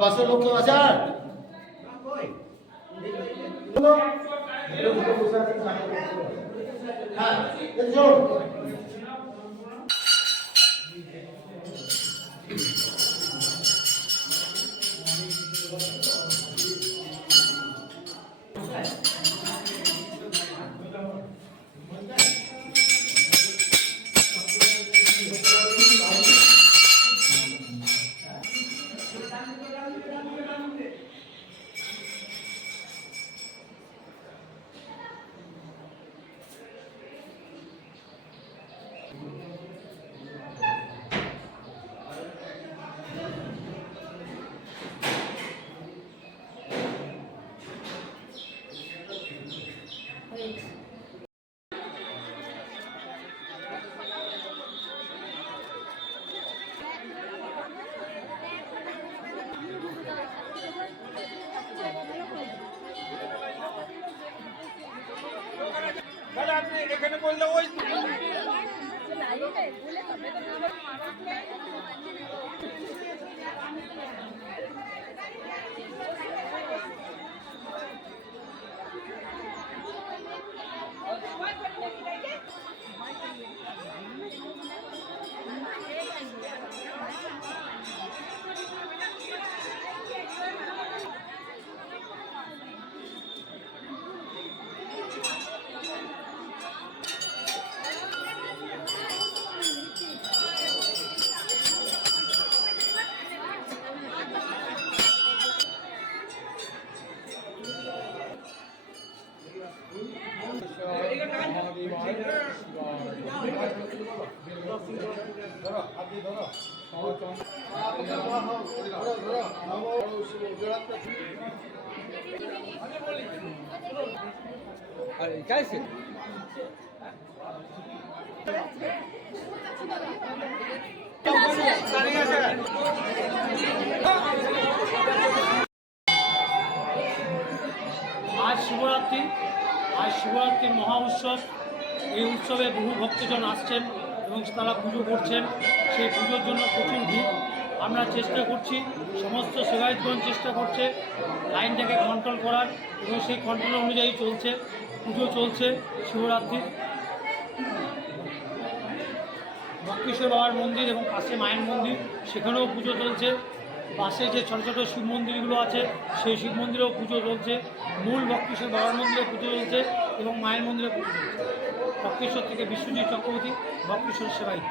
বাসের লোক তো আছে হ্যাঁ আপনি এখানে বললে ওই काय से आज शिवरात्रि महा उत्सव এই উৎসবে বহু ভক্তজন আসছেন এবং তারা পুজো করছেন। সেই পুজোর জন্য প্রচুর ভিড়। আমরা চেষ্টা করছি, সমস্ত সেবায়তগণ চেষ্টা করছে লাইনটাকে কন্ট্রোল করার, এবং সেই কন্ট্রোল অনুযায়ী চলছে পুজো চলছে। শিবরাত্রির বক্রেশ্বর বাবার মন্দির এবং পাশে মায়ের মন্দির, সেখানেও পুজো চলছে। পাশে যে ছোটো ছোটো শিব মন্দিরগুলো আছে সেই শিব মন্দিরেও পুজো চলছে। মূল বক্রেশ্বর বাবার মন্দিরে পুজো চলছে এবং মায়ের মন্দিরে পুজো চলছে। বক্রেশ্বর থেকে বিশ্বজিৎ চক্রবর্তী, বক্রেশ্বর সেবায়িত।